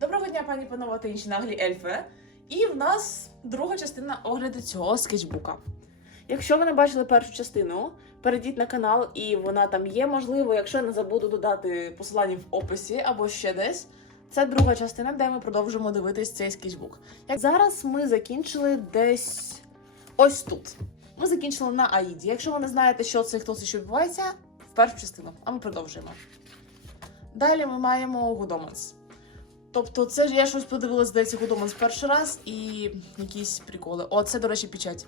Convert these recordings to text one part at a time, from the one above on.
Доброго дня, пані панове та інші наглі ельфи. І в нас друга частина огляду цього скетчбука. Якщо ви не бачили першу частину, перейдіть на канал, і вона там є. Можливо, якщо я не забуду додати посилання в описі або ще десь. Це друга частина, де ми продовжимо дивитись цей скетчбук. Як зараз ми закінчили десь ось тут. Ми закінчили на Аїді. Якщо ви не знаєте, що це хто це що відбувається, в першу частину, а ми продовжуємо. Далі ми маємо Гудоманс. Тобто, це ж я щось подивилась, здається, Гудоманс перший раз і якісь приколи. О, це, до речі, печать.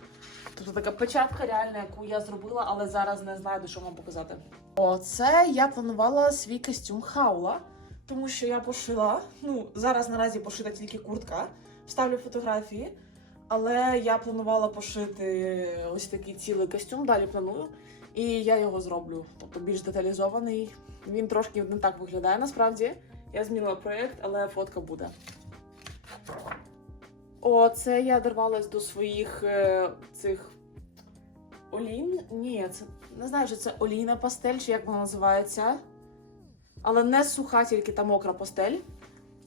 Тобто така печатка реальна, яку я зробила, але зараз не знаю, до що вам показати. О, це я планувала свій костюм Хаула, тому що я пошила. Ну, зараз наразі пошита тільки куртка. Вставлю фотографії. Але я планувала пошити ось такий цілий костюм, далі планую. І я його зроблю. Тобто більш деталізований. Він трошки не так виглядає насправді. Я змінила проєкт, але фотка буде. О, це я дорвалась до своїх е, цих олін. Ні, це не знаю, чи це олійна пастель, чи як вона називається. Але не суха, тільки та мокра пастель.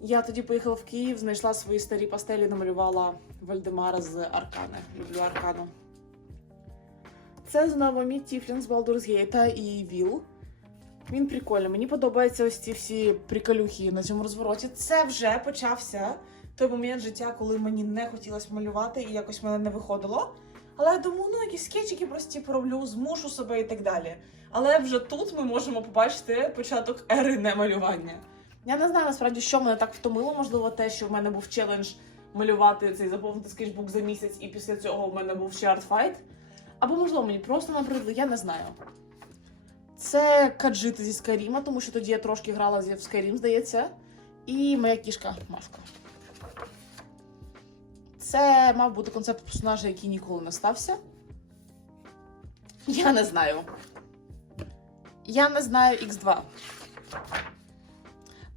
Я тоді поїхала в Київ, знайшла свої старі пастелі, намалювала Вальдемара з Аркани. Люблю Аркану. Це знову мій Тіфлін з Baldur's Gate і Віл. Він прикольний. Мені подобаються ось ці всі приколюхи на цьому розвороті. Це вже почався той момент життя, коли мені не хотілося малювати і якось мене не виходило. Але я думаю, ну якісь скетчики прості пороблю, змушу себе і так далі. Але вже тут ми можемо побачити початок ери немалювання. Я не знаю насправді, що мене так втомило. Можливо, те, що в мене був челендж малювати цей заповнити скетчбук за місяць, і після цього в мене був ще артфайт. Або, можливо, мені просто набридли, я не знаю. Це каджити зі Скайріма, тому що тоді я трошки грала в Скайрім, здається. І моя кішка Машка. Це мав бути концепт персонажа, який ніколи не стався. Я не знаю. Я не знаю X2.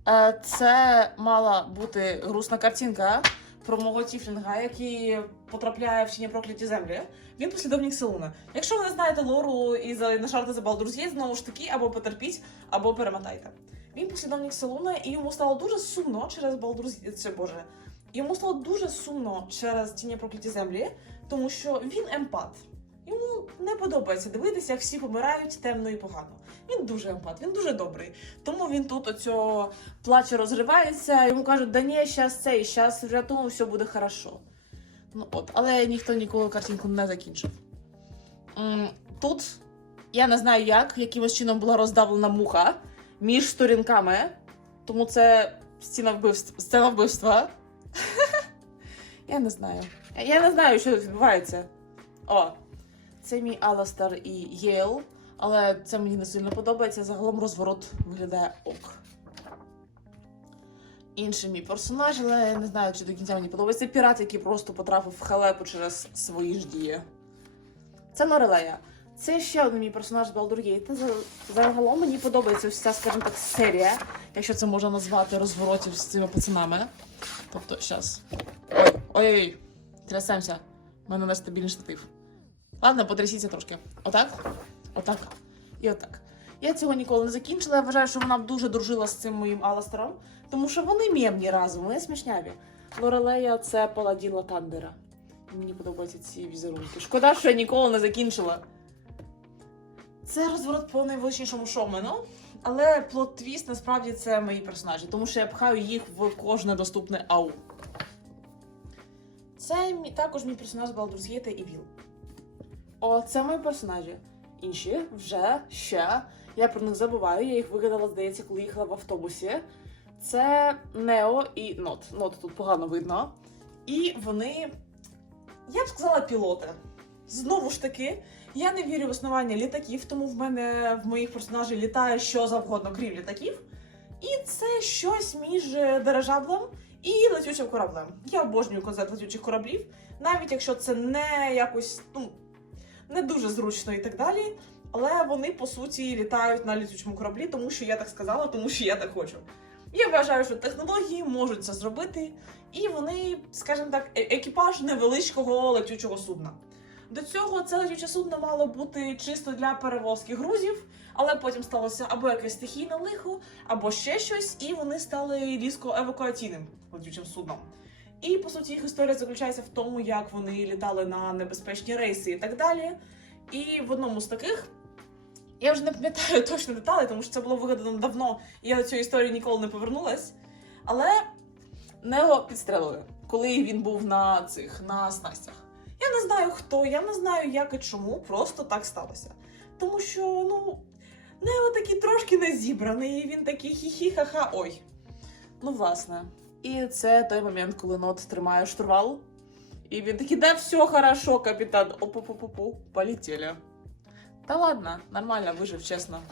Е, Це мала бути грустна картинка про мого Тіфлінга, який потрапляє в тіні прокляті землі. Він послідовник Селуна. Якщо ви не знаєте лору і за не шарите за Gate, знову ж таки, або потерпіть, або перемотайте. Він послідовник Селуна, і йому стало дуже сумно через Gate, це боже. Йому стало дуже сумно через тіні прокляті землі, тому що він емпат. Йому не подобається дивитися, як всі помирають темно і погано. Він дуже емпат, він дуже добрий. Тому він тут оцього плаче, розривається. Йому кажуть, да ні, щас це, і щас врятуємо, все буде хорошо. Ну от, але ніхто ніколи картинку не закінчив. Тут я не знаю як, якимось чином була роздавлена муха між сторінками, тому це стіна вбивств, сцена вбивства. Я не знаю. Я не знаю, що відбувається. О, це мій Аластер і Єл, але це мені не сильно подобається. Загалом розворот виглядає ок. Інший мій персонаж, але я не знаю, чи до кінця мені подобається. Пірат, який просто потрапив в халепу через свої ж дії. Це Норелея. Це ще один мій персонаж з Baldur's Gate. За- Загалом мені подобається ось ця, скажімо так, серія, якщо це можна назвати розворотів з цими пацанами. Тобто, щас. Ой-ой-ой, трясемося. У мене нестабільний штатив. Ладно, потрясіться трошки. Отак, отак і отак. Я цього ніколи не закінчила. Я вважаю, що вона б дуже дружила з цим моїм Аластером, тому що вони мємні разом, вони смішняві. Лорелея це паладін Латандера. Мені подобаються ці візерунки. Шкода, що я ніколи не закінчила. Це розворот по найвеличнішому шоумену, але плот-твіст насправді це мої персонажі, тому що я пхаю їх в кожне доступне ау. Це також мій персонаж з Baldur's Gate і Віл. О, це мої персонажі. Інші вже ще. Я про них забуваю. Я їх вигадала, здається, коли їхала в автобусі. Це Нео і Нот. Нот тут погано видно. І вони, я б сказала, пілоти. Знову ж таки, я не вірю в існування літаків, тому в мене в моїх персонажів літає що завгодно, крім літаків. І це щось між дирижаблем і летючим кораблем. Я обожнюю концерт летючих кораблів, навіть якщо це не якось ну, не дуже зручно і так далі. Але вони по суті літають на літючому кораблі, тому що я так сказала, тому що я так хочу. Я вважаю, що технології можуть це зробити, і вони, скажімо так, е- екіпаж невеличкого летючого судна. До цього це летюче судно мало бути чисто для перевозки грузів, але потім сталося або якесь стихійне лихо, або ще щось, і вони стали різко евакуаційним летючим судном. І по суті їх історія заключається в тому, як вони літали на небезпечні рейси і так далі. І в одному з таких я вже не пам'ятаю точно деталі, тому що це було вигадано давно, і я до цієї історії ніколи не повернулась. Але Нео підстрелили, коли він був на цих на снастях. Я не знаю хто, я не знаю, як і чому, просто так сталося. Тому що, ну, Нео такий трошки не зібраний, він такий хі-хі-ха-ха. Ой. Ну, власне. І це той момент, коли нот тримає штурвал. І він такий, да все хорошо, капітан. Опу-пу-пу-пу, полетіли. Та ладно, нормально, вижив, чесно.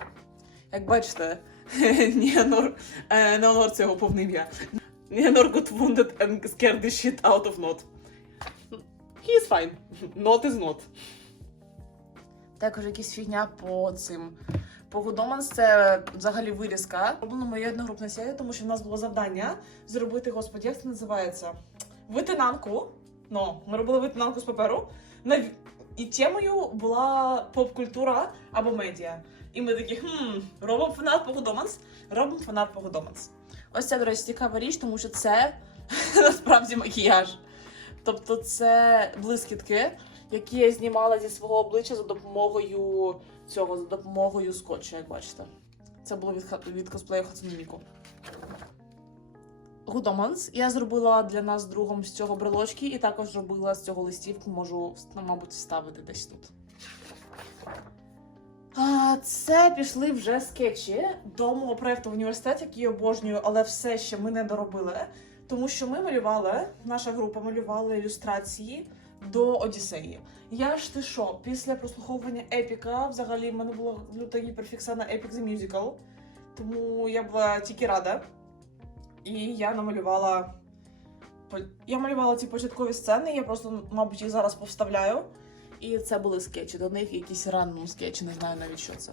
Як бачите, Ніанор, е, Неонор це його повне ім'я. Ніанор got wounded and scared the shit out of Not. He is fine. Not is not. Також якась фігня по цим. По Гудоманс це взагалі вирізка. Робила моя одногрупна серія, тому що в нас було завдання зробити, господи, як це називається? Витинанку. Ну, ми робили витинанку з паперу. І темою була поп-культура або медіа. І ми такі, хм, робимо фанат по Гудоманс, робимо фанат по Гудоманс. Ось це, до речі, цікава річ, тому що це насправді макіяж. Тобто це блискітки, які я знімала зі свого обличчя за допомогою цього, за допомогою скотчу, як бачите. Це було від, від косплею Хацуніміку. Гудоманс. Я зробила для нас другом з цього брелочки, і також зробила з цього листівку, можу, ну, мабуть, вставити десь тут. А, це пішли вже скетчі до мого проєкту в університет, який я обожнюю, але все ще ми не доробили. Тому що ми малювали, наша група малювала ілюстрації до Одіссеї. Я ж ти що, після прослуховування епіка, взагалі в мене була люта гіперфікса на Epic the Musical, тому я була тільки рада. І я намалювала. Я малювала ці початкові сцени, я просто, мабуть, їх зараз повставляю. І це були скетчі. До них якісь рандом скетчі, не знаю навіть що це.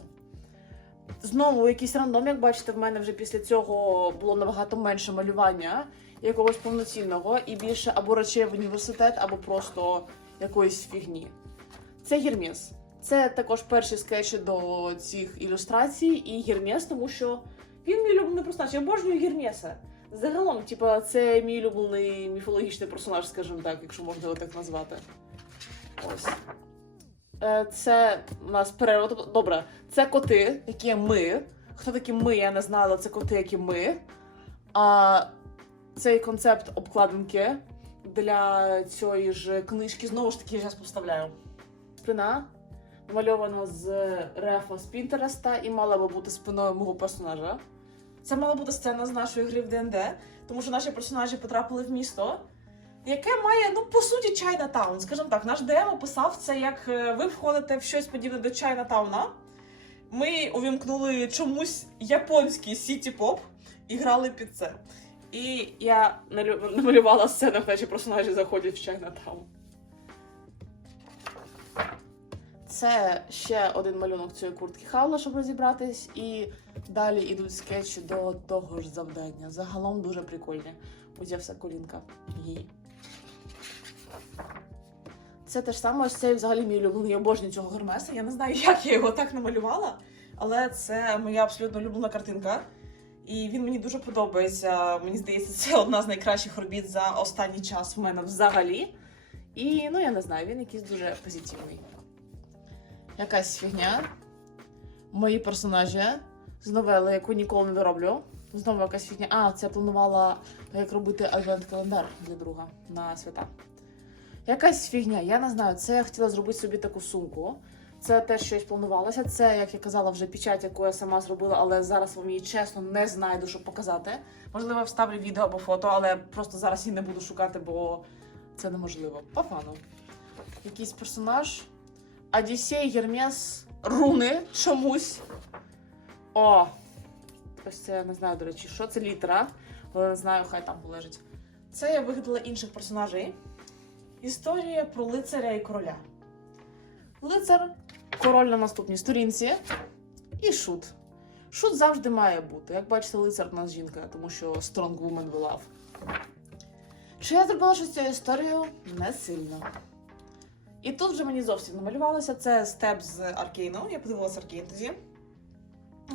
Знову якийсь рандом, як бачите, в мене вже після цього було набагато менше малювання якогось повноцінного і більше або речей в університет, або просто якоїсь фігні. Це Гермес. Це також перші скетчі до цих ілюстрацій, і Гермес, тому що він мій улюблений персонаж. Я обожнюю Гермеса. Загалом, типа, це мій улюблений міфологічний персонаж, скажімо так, якщо можна його так назвати. Ось. Е, Це у нас перерва. Тобто, Добре, це коти, які ми. Хто такі ми, я не знала, це коти, які ми. А цей концепт обкладинки для цієї ж книжки знову ж таки я зараз поставляю. Спина намальована з рефа з Пінтереста і мала би бути спиною мого персонажа. Це мала бути сцена з нашої гри в ДНД, тому що наші персонажі потрапили в місто, яке має, ну, по суті, Чайнатаун. Скажімо так, наш ДМ описав це, як е, ви входите в щось подібне до Чайнатауна. Ми увімкнули чомусь японський сіті поп і грали під це. І я намалювала сцену, наші персонажі заходять в Чайнатаун. Це ще один малюнок цієї куртки Хаула, щоб розібратись, і далі йдуть скетчі до того ж завдання. Загалом дуже прикольні. Ось я вся колінка. Її. Це те ж саме, ось цей взагалі мій улюблений обожнюю цього Гермеса. Я не знаю, як я його так намалювала, але це моя абсолютно улюблена картинка. І він мені дуже подобається. Мені здається, це одна з найкращих робіт за останній час в мене взагалі. І ну я не знаю, він якийсь дуже позитивний. Якась фігня. Мої персонажі з новели, яку ніколи не дороблю. Знову якась фігня. А, це я планувала як робити адвент-календар для друга на свята. Якась фігня, я не знаю. Це я хотіла зробити собі таку сумку. Це теж щось планувалося. Це, як я казала, вже печать, яку я сама зробила, але зараз вам її чесно не знайду, що показати. Можливо, вставлю відео або фото, але просто зараз її не буду шукати, бо це неможливо. По фану. Якийсь персонаж. Одіссей, Гермес, руни чомусь. О! Ось це я не знаю, до речі, що це літера, але не знаю, хай там лежить. Це я вигадала інших персонажей. Історія про лицаря і короля. Лицар, король на наступній сторінці і шут. Шут завжди має бути. Як бачите, лицар у нас жінка, тому що strong woman we love. Чи я зробила щось цією історією? Не сильно. І тут вже мені зовсім намалювалося. Це степ з Аркейну. Я подивилася Аркейн.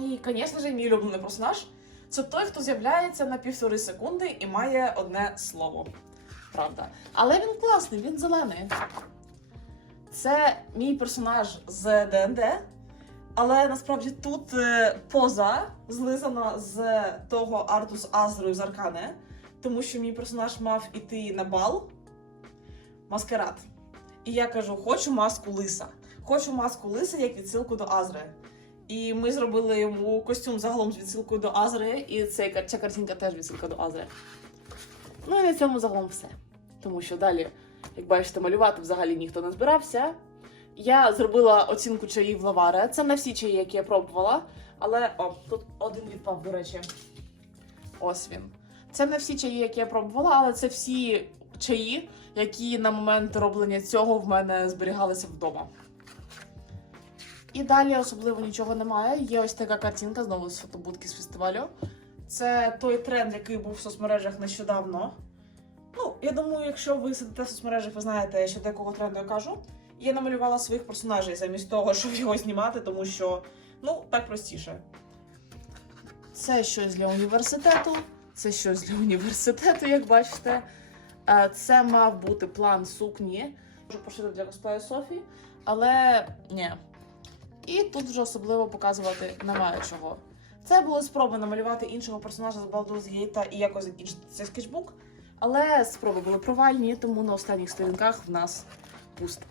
І, звісно ж, мій улюблений персонаж це той, хто з'являється на півтори секунди і має одне слово. Правда. Але він класний, він зелений. Це мій персонаж з ДНД, але насправді тут е, поза злизана з того арту з Азрою з Аркане, тому що мій персонаж мав іти на бал маскарад. І я кажу: хочу маску лиса. Хочу маску лиса як відсилку до Азри. І ми зробили йому костюм загалом з відсилкою до Азри, і ця картинка теж відсилка до Азри. Ну і на цьому загалом все. Тому що далі, як бачите, малювати взагалі ніхто не збирався. Я зробила оцінку чаїв Лаваре. Це не всі чаї, які я пробувала. Але о, тут один відпав, до речі. Ось він. Це не всі чаї, які я пробувала, але це всі чаї, які на момент роблення цього в мене зберігалися вдома. І далі особливо нічого немає. Є ось така картинка знову з фотобудки з фестивалю. Це той тренд, який був в соцмережах нещодавно. Ну, я думаю, якщо ви сидите в соцмережах, ви знаєте, що до якого тренду я кажу. Я намалювала своїх персонажей замість того, щоб його знімати, тому що ну так простіше. Це щось для університету. Це щось для університету, як бачите. Е, Це мав бути план сукні. Можу пошити для косплею Софі, але ні. І тут вже особливо показувати немає чого. Це були спроби намалювати іншого персонажа з Baldur's Gate і якось закінчити цей скетчбук. Але спроби були провальні, тому на останніх сторінках в нас пусто.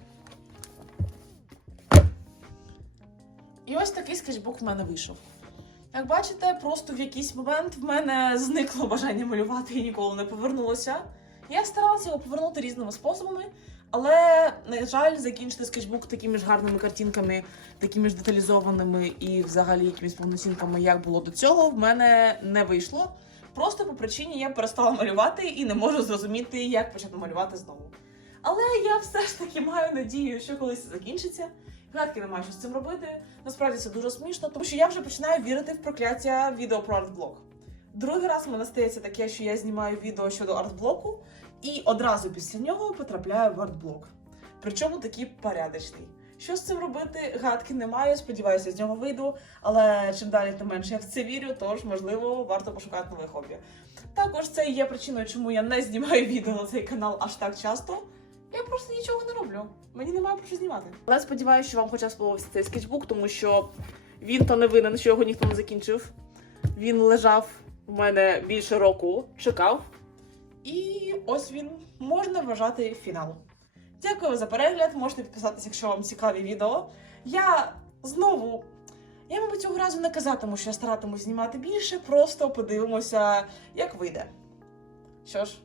І ось такий скетчбук в мене вийшов. Як бачите, просто в якийсь момент в мене зникло бажання малювати і ніколи не повернулося. Я старалася його повернути різними способами, але, на жаль, закінчити скетчбук такими ж гарними картинками, такими ж деталізованими і взагалі якимись повноцінками, як було до цього, в мене не вийшло. Просто по причині я перестала малювати і не можу зрозуміти, як почати малювати знову. Але я все ж таки маю надію, що колись це закінчиться. Гадки не маю що з цим робити. Насправді це дуже смішно, тому що я вже починаю вірити в прокляття відео про артблок. Другий раз в мене стається таке, що я знімаю відео щодо артблоку, і одразу після нього потрапляю в артблок. Причому такий порядочний. Що з цим робити? Гадки не маю. Сподіваюся, з нього вийду. Але чим далі, тим менше я в це вірю, тож можливо варто пошукати нове хобі. Також це є причиною, чому я не знімаю відео на цей канал аж так часто. Я просто нічого не роблю. Мені немає про що знімати. Але сподіваюся, що вам хоча б сподобався цей скетчбук, тому що він то не винен, що його ніхто не закінчив. Він лежав у мене більше року, чекав. І ось він можна вважати фіналом. Дякую за перегляд. Можете підписатися, якщо вам цікаві відео. Я знову. Я, мабуть, цього разу не казатиму, що я старатимусь знімати більше, просто подивимося, як вийде. Що ж,